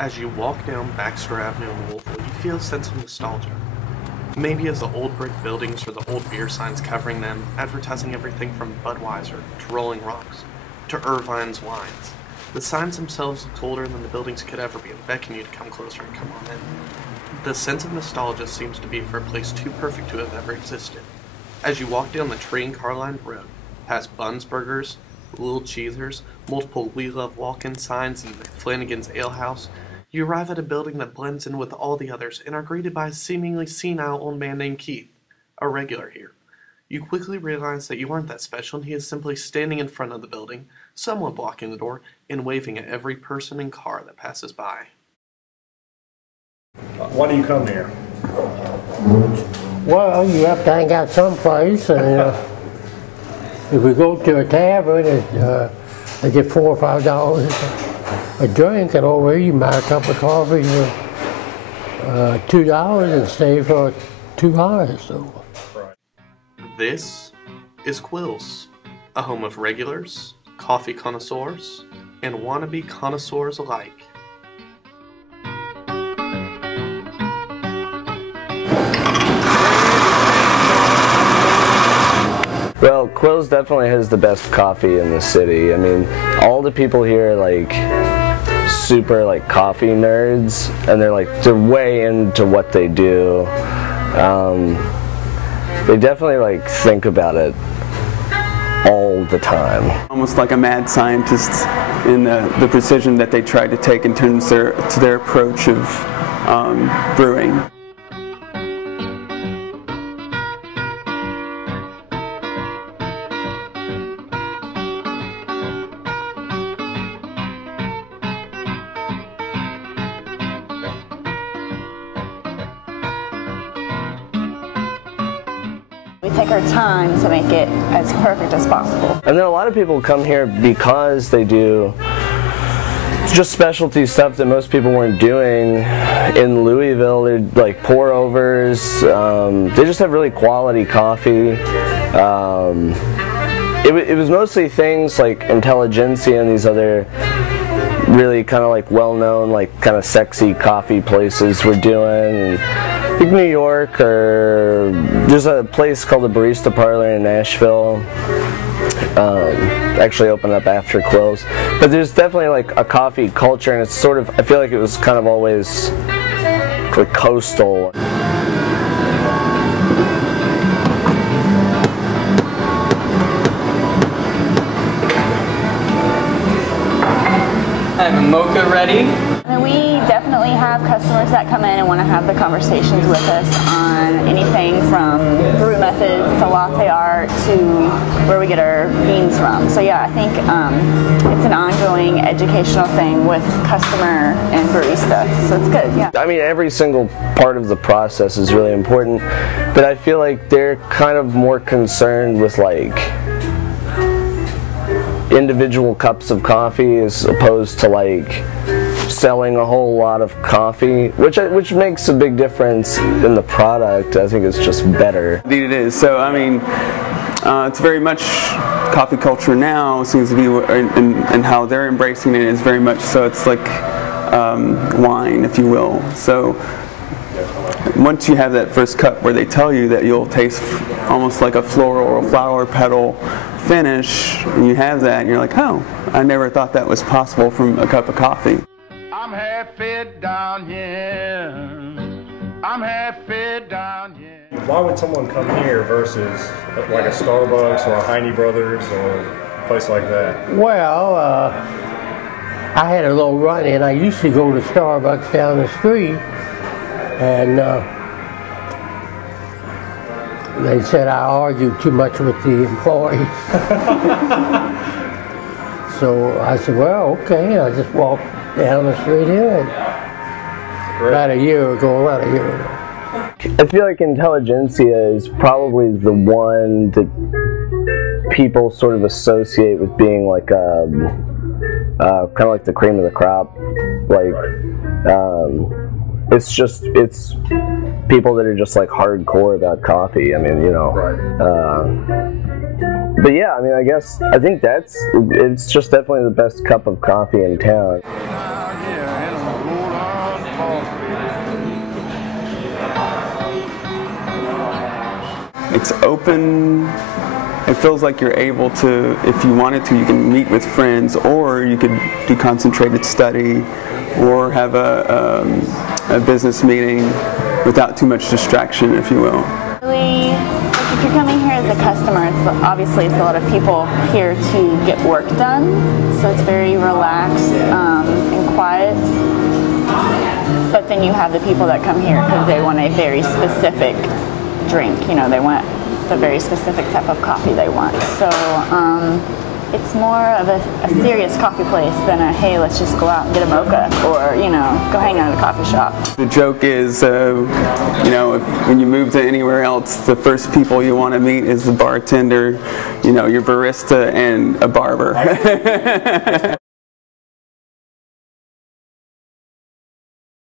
As you walk down Baxter Avenue in Louisville, you feel a sense of nostalgia. Maybe as the old brick buildings or the old beer signs covering them, advertising everything from Budweiser to Rolling Rocks to Irvine's wines. The signs themselves looked older than the buildings could ever be and beckon you to come closer and come on in. The sense of nostalgia seems to be for a place too perfect to have ever existed. As you walk down the tree and car-lined road, past Buns Burgers, Little Cheesers, multiple We Love Walk-In signs, and Flanagan's Ale House, you arrive at a building that blends in with all the others and are greeted by a seemingly senile old man named Keith, a regular here. You quickly realize that you aren't that special and he is simply standing in front of the building, somewhat blocking the door, and waving at every person and car that passes by. Why do you come here? Well, you have to hang out someplace, and if we go to a tavern, they get $4 or $5 a drink, and over here you buy a cup of coffee for $2 and stay for 2 hours. So. This is Quill's, a home of regulars, coffee connoisseurs, and wannabe connoisseurs alike. Well, Quill's definitely has the best coffee in the city. I mean, all the people here are like super like coffee nerds, and they're way into what they do. They definitely like think about it all the time. Almost like a mad scientist in the precision that they try to take in terms to their approach of brewing. We take our time to make it as perfect as possible. And then a lot of people come here because they do just specialty stuff that most people weren't doing in Louisville. They're like pour-overs. They just have really quality coffee. It was mostly things like Intelligentsia and these other really kind of like well-known, like kind of sexy coffee places were doing. Like New York, or there's a place called the Barista Parlor in Nashville. Actually opened up after Quill's. But there's definitely like a coffee culture, and it's sort of, I feel like it was kind of always like coastal. I have a mocha ready. And we definitely have customers that come in and want to have the conversations with us on anything from brew methods to latte art to where we get our beans from. So yeah, I think it's an ongoing educational thing with customer and barista. So it's good, yeah. I mean, every single part of the process is really important, but I feel like they're kind of more concerned with like individual cups of coffee as opposed to like selling a whole lot of coffee, which makes a big difference in the product. I think it's just better. Indeed it is. So I mean, it's very much coffee culture now seems to be, and how they're embracing it is very much so. It's like wine, if you will. So once you have that first cup where they tell you that you'll taste almost like a floral or a flower petal finish, and you have that and you're like, oh, I never thought that was possible from a cup of coffee. I'm half-fed down here. I'm half-fed down here. Why would someone come here versus like a Starbucks or a Heine Brothers or a place like that? Well, I had a little run-in. I used to go to Starbucks down the street, and they said I argued too much with the employees. So I said, well, okay. I just walked down the street here about a year ago. I feel like Intelligentsia is probably the one that people sort of associate with being like kind of like the cream of the crop. Like, it's people that are just like hardcore about coffee. I mean, you know. But yeah, I mean, I think it's just definitely the best cup of coffee in town. Down here in a It's open. It feels like you're able to, if you wanted to, you can meet with friends, or you could do concentrated study, or have a business meeting without too much distraction, if you will. Really, like if you're coming here as a customer, obviously it's a lot of people here to get work done, so it's very relaxed and quiet. But then you have the people that come here because they want a very specific drink. You know, they want the very specific type of coffee they want. So it's more of a serious coffee place than a, hey, let's just go out and get a mocha, or, you know, go hang out at a coffee shop. The joke is, you know, when you move to anywhere else, the first people you want to meet is the bartender, you know, your barista, and a barber.